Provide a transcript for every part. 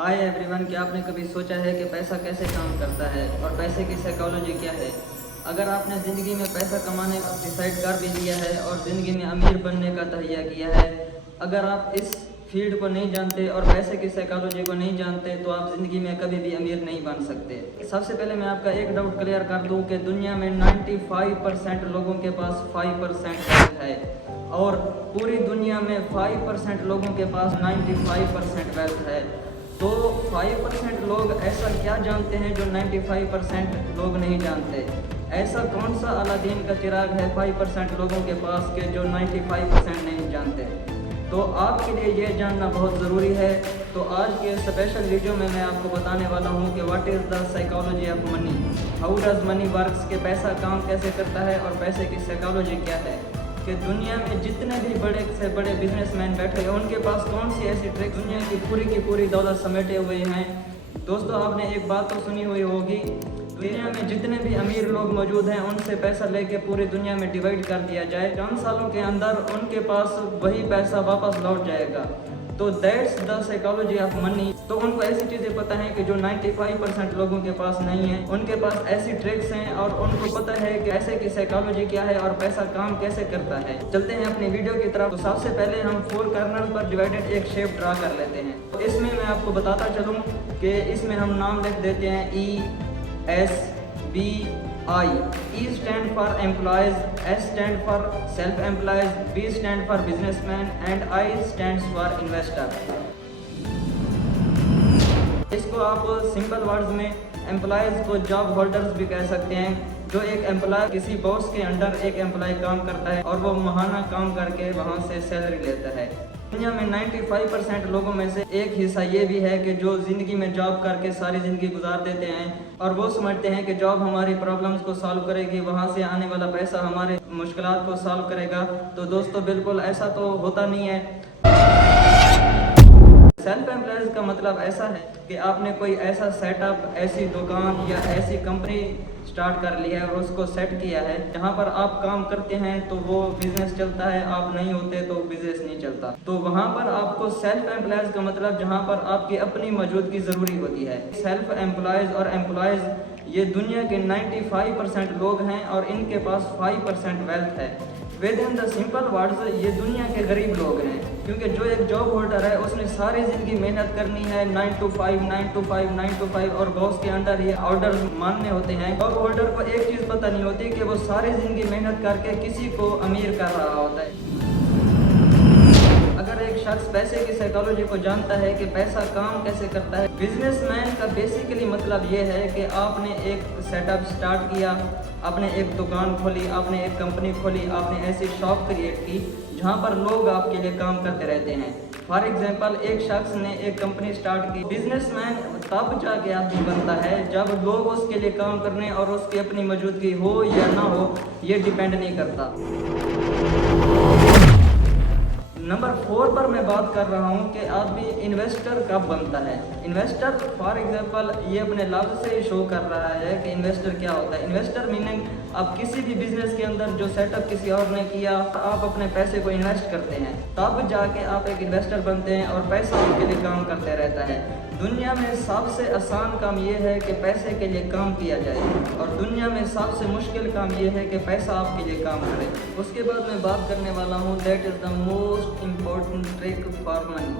Hi everyone, क्या आपने कभी सोचा है कि पैसा कैसे काम करता है और पैसे की साइकोलॉजी क्या है? अगर आपने ज़िंदगी में पैसा कमाने का डिसाइड कर भी लिया है और ज़िंदगी में अमीर बनने का तहैया किया है, अगर आप इस फील्ड को नहीं जानते और पैसे की साइकोलॉजी को नहीं जानते तो आप ज़िंदगी में कभी भी अमीर नहीं बन सकते। सबसे पहले मैं आपका एक डाउट क्लियर कर दूं कि दुनिया में 95% लोगों के पास 5% वेल्थ है और पूरी दुनिया में 5% लोगों के पास 95% वेल्थ है। तो 5% लोग ऐसा क्या जानते हैं जो 95% लोग नहीं जानते? ऐसा कौन सा अलादीन का चिराग है 5% लोगों के पास के जो 95% नहीं जानते? तो आपके लिए ये जानना बहुत ज़रूरी है। तो आज के स्पेशल वीडियो में मैं आपको बताने वाला हूँ कि what is the psychology of money, how does money works, के पैसा काम कैसे करता है और पैसे की साइकोलॉजी क्या है, कि दुनिया में जितने भी बड़े से बड़े बिजनेसमैन बैठे हैं उनके पास कौन सी ऐसी ट्रिक दुनिया की पूरी दौलत समेटे हुए हैं। दोस्तों, आपने एक बात तो सुनी हुई होगी, दुनिया में जितने भी अमीर लोग मौजूद हैं उनसे पैसा लेके पूरी दुनिया में डिवाइड कर दिया जाए, 5 सालों के अंदर उनके पास वही पैसा वापस लौट जाएगा। तो that's the psychology of money. तो उनको ऐसी चीज़ें पता है कि जो 95% लोगों के पास नहीं है। उनके पास ऐसी ट्रिक्स हैं और उनको पता है कि पैसे की साइकोलॉजी क्या है और पैसा काम कैसे करता है। चलते हैं अपनी वीडियो की तरफ। तो सबसे पहले हम 4 कॉर्नर पर डिवाइडेड एक शेप ड्रा कर लेते हैं। तो इसमें मैं आपको बताता चलूँ कि इसमें हम नाम लिख देते हैं ESBI। E stand for employees, S stand for self-employed, B stand for businessman and I stands for investor। इसको आप सिंपल वर्ड्स में एम्प्लॉयज़ को जॉब होल्डर्स भी कह सकते हैं। जो एक एम्प्लॉय किसी बॉस के अंडर एक एम्प्लॉय काम करता है और वो महाना काम करके वहाँ से सैलरी लेता है। दुनिया में 95% लोगों में से एक हिस्सा ये भी है कि जो ज़िंदगी में जॉब करके सारी ज़िंदगी गुजार देते हैं और वो समझते हैं कि जॉब हमारी प्रॉब्लम्स को सॉल्व करेगी, वहाँ से आने वाला पैसा हमारे मुश्किलात को सॉल्व करेगा। तो दोस्तों, बिल्कुल ऐसा तो होता नहीं है। सेल्फ एम्प्लॉयज का मतलब ऐसा है कि आपने कोई ऐसा सेटअप, ऐसी दुकान या ऐसी कंपनी स्टार्ट कर ली है और उसको सेट किया है जहाँ पर आप काम करते हैं तो वो बिजनेस चलता है, आप नहीं होते तो बिजनेस नहीं चलता। तो वहाँ पर आपको सेल्फ एम्प्लॉयज का मतलब जहाँ पर आपकी अपनी मौजूदगी ज़रूरी होती है। सेल्फ एम्प्लॉयज और एम्प्लॉयज ये दुनिया के 95% लोग हैं और इनके पास 5% वेल्थ है। With in the simple words ये दुनिया के गरीब लोग हैं, क्योंकि जो एक जॉब होल्डर है उसने सारी ज़िंदगी मेहनत करनी है, 9 to 5 और बॉस के अंडर ये ऑर्डर मानने होते हैं। जॉब होल्डर को एक चीज़ पता नहीं होती कि वो सारी ज़िंदगी मेहनत करके किसी को अमीर कर रहा होता है। अगर एक शख्स पैसे की साइकोलॉजी को जानता है कि पैसा काम कैसे करता है, बिजनेसमैन का बेसिकली मतलब ये है कि आपने एक सेटअप स्टार्ट किया, आपने एक दुकान खोली, आपने एक कंपनी खोली, आपने ऐसी शॉप क्रिएट की जहाँ पर लोग आपके लिए काम करते रहते हैं। फॉर एग्जांपल, एक शख्स ने एक कंपनी स्टार्ट की। बिजनेसमैन तब जाके आदमी बनता है जब लोग उसके लिए काम करने और उसकी अपनी मौजूदगी हो या ना हो ये डिपेंड नहीं करता। नंबर 4 पर मैं बात कर रहा हूँ कि आदमी इन्वेस्टर कब बनता है। इन्वेस्टर फॉर एग्जांपल ये अपने लफ्ज़ से शो कर रहा है कि इन्वेस्टर क्या होता है। इन्वेस्टर मीनिंग आप किसी भी बिजनेस के अंदर जो सेटअप किसी और ने किया, आप अपने पैसे को इन्वेस्ट करते हैं, तब जाके आप एक इन्वेस्टर बनते हैं और पैसा आपके लिए काम करते रहता है। दुनिया में सबसे आसान काम ये है कि पैसे के लिए काम किया जाए और दुनिया में सबसे मुश्किल काम ये है कि पैसा आपके लिए काम करे। उसके बाद मैं बात करने वाला हूँ that is the most important trick for money,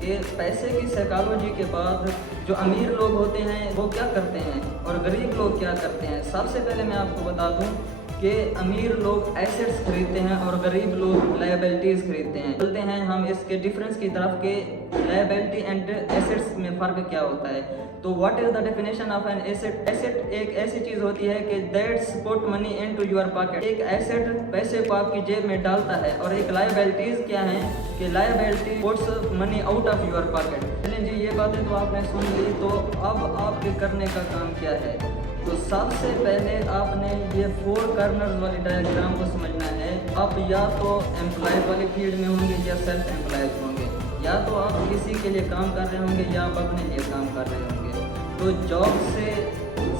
कि पैसे की साइकोलॉजी के बाद जो अमीर लोग होते हैं वो क्या करते हैं और गरीब लोग क्या करते हैं। सबसे पहले मैं आपको बता दूँ कि अमीर लोग एसेट्स खरीदते हैं और गरीब लोग लायबिलिटीज़ खरीदते हैं। चलते हैं हम इसके डिफरेंस की तरफ के लायबिलिटी एंड एसेट्स में फ़र्क क्या होता है। तो what is the definition of an asset? Asset एक ऐसी चीज़ होती है कि that's put money into your pocket. एक एसेट पैसे को आपकी जेब में डालता है और एक लायबिलिटीज़ क्या है कि liability puts money out of your pocket. चलिए जी, ये बातें तो आपने सुन ली, तो अब आपके करने का काम क्या है। तो सबसे पहले आपने ये 4 कॉर्नर्स वाली डायग्राम को समझना है। आप या तो एम्प्लॉयज वाली फील्ड में होंगे या सेल्फ एम्प्लॉयज होंगे, या तो आप किसी के लिए काम कर रहे होंगे या आप अपने लिए काम कर रहे होंगे। तो जॉब से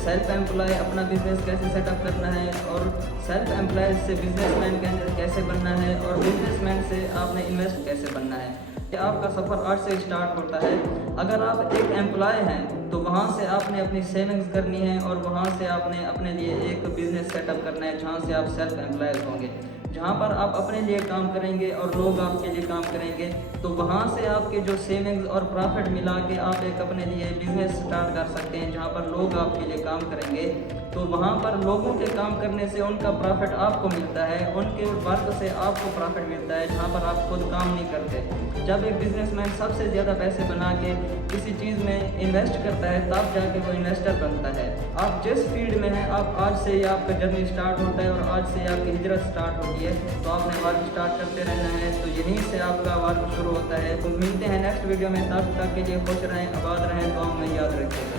सेल्फ एम्प्लॉय अपना बिजनेस कैसे सेटअप करना है और सेल्फ एम्प्लॉयज से बिजनेसमैन कैसे बनना है और बिजनेसमैन से आपने इन्वेस्ट कैसे बनना है। آپ کا سفر آج سے اسٹارٹ ہوتا ہے۔ اگر آپ ایک امپلائی ہیں تو وہاں سے آپ نے اپنی سیونگز کرنی ہے اور وہاں سے آپ نے اپنے لیے ایک بزنس سیٹ اپ کرنا ہے جہاں سے آپ سیلف امپلائز ہوں گے، جہاں پر آپ اپنے لیے کام کریں گے اور لوگ آپ کے لیے کام کریں گے۔ تو وہاں سے آپ کے جو سیونگز اور پرافٹ ملا کے آپ ایک اپنے لیے بزنس سٹارٹ کر سکتے ہیں جہاں پر لوگ آپ کے لیے کام کریں گے۔ تو وہاں پر لوگوں کے کام کرنے سے ان کا پرافٹ آپ کو ملتا ہے، ان کے ورک سے آپ کو پرافٹ ملتا ہے جہاں پر آپ خود کام نہیں کرتے۔ جب ایک بزنس مین سب سے زیادہ پیسے بنا کے کسی چیز میں انویسٹ کرتا ہے تب جا کے وہ انویسٹر بنتا ہے۔ آپ جس فیلڈ میں ہیں، آپ آج سے ہی آپ کا جرنی سٹارٹ ہوتا ہے اور آج سے ہی آپ کی ہجرت سٹارٹ ہوتی ہے، تو آپ نے ورک سٹارٹ کرتے رہنا ہے۔ تو یہیں سے آپ کا ورک شروع ہوتا ہے۔ تو ملتے ہیں نیکسٹ ویڈیو میں، تب تک کے لیے خوش رہیں، آباد رہیں، دعاؤں میں یاد رکھیے گا۔